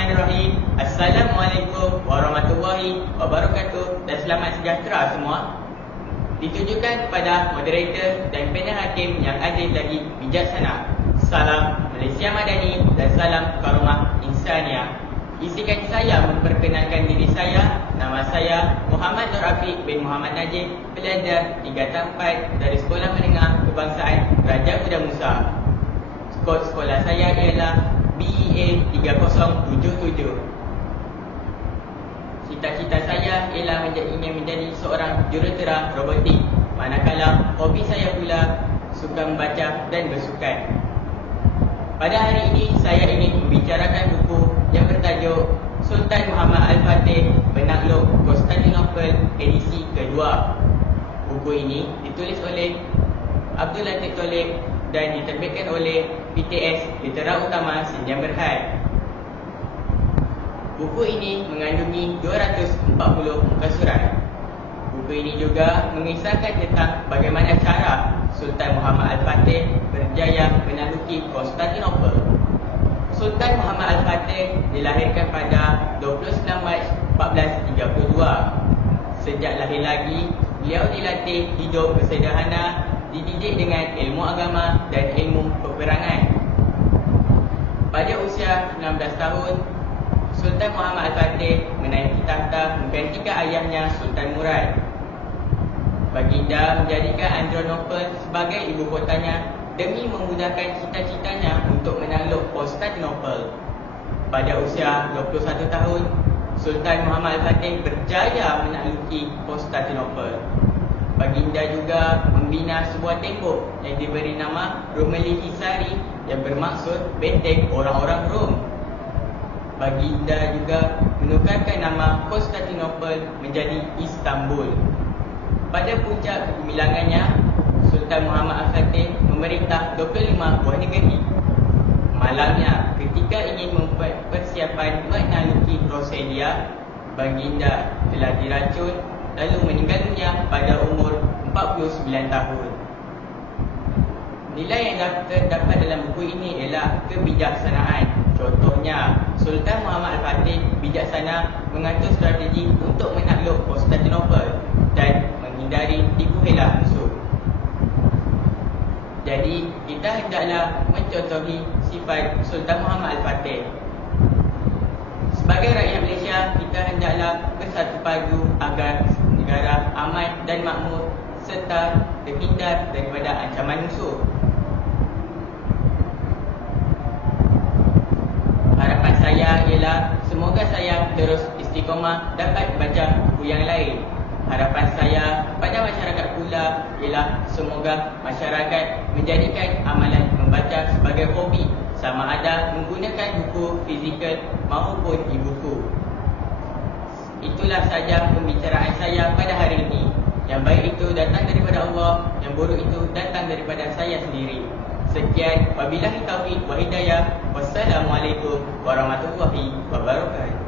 Bismillahirrahmanirrahim. Assalamualaikum warahmatullahi wabarakatuh dan selamat sejahtera semua. Ditujukan kepada moderator dan panel hakim yang adil lagi bijaksana. Salam Malaysia Madani dan salam karumah insaniah. Izinkan saya memperkenalkan diri saya. Nama saya Muhammad Nur Afiq bin Muhammad Najib, pelajar tingkatan 4 dari Sekolah Menengah Kebangsaan Raja Kuda Musa. Kod sekolah saya ialah BEA 3077. Cita-cita saya ialah ingin menjadi seorang jurutera robotik. Manakala hobi saya pula suka membaca dan bersukan. Pada hari ini saya ingin membicarakan buku yang bertajuk Sultan Muhammad Al-Fatih Penakluk Konstantinopel edisi kedua. Buku ini ditulis oleh Abdul Latif Tolib dan diterbitkan oleh PTS Litera Utama Sindian Berhad. Buku ini mengandungi 240 muka surat. Buku ini juga mengisahkan tentang bagaimana cara Sultan Muhammad Al-Fatih berjaya menakluki Konstantinopel. Sultan Muhammad Al-Fatih dilahirkan pada 29 Mac 1432. Sejak lahir lagi, beliau dilatih hidup bersederhana, dididik dengan ilmu agama dan ilmu peperangan. Pada usia 16 tahun, Sultan Muhammad Al-Fatih menaiki takhta menggantikan ayahnya Sultan Murad. Baginda menjadikan Adrianople sebagai ibu kotanya demi memudahkan cita-citanya untuk menakluk Konstantinopel. Pada usia 21 tahun, Sultan Muhammad Al-Fatih berjaya menakluki Konstantinopel. Baginda juga membina sebuah tembok yang diberi nama Rumeli Hisari yang bermaksud benteng orang-orang Rom. Baginda juga menukarkan nama Konstantinopel menjadi Istanbul. Pada puncak kegemilangannya, Sultan Muhammad Al-Fatih memerintah 25 buah negeri. Malangnya, ketika ingin membuat persiapan menakluki Roselia, Baginda telah diracun lalu meninggal dunia pada umur 49 tahun. Nilai yang terdapat dalam buku ini ialah kebijaksanaan. Contohnya, Sultan Muhammad Al-Fatih bijaksana mengatur strategi untuk menakluk Konstantinopel dan menghindari tipu hela musuh. Jadi, kita hendaklah mencontohi sifat Sultan Muhammad Al-Fatih. Sebagai rakyat Malaysia, kita hendaklah bersatu padu agar negara aman dan makmur serta terhindar daripada ancaman musuh. Harapan saya ialah semoga saya terus istiqamah dapat baca buku yang lain. Harapan saya pada masyarakat pula ialah semoga masyarakat menjadikan amalan membaca sebagai hobi, sama ada menggunakan buku fizikal maupun e-buku. Itulah saja pembicaraan saya pada hari ini. Yang baik itu datang daripada Allah, yang buruk itu datang daripada saya sendiri. Sekian, wabillahi taufiq wa hidayah. Wassalamualaikum warahmatullahi wabarakatuh.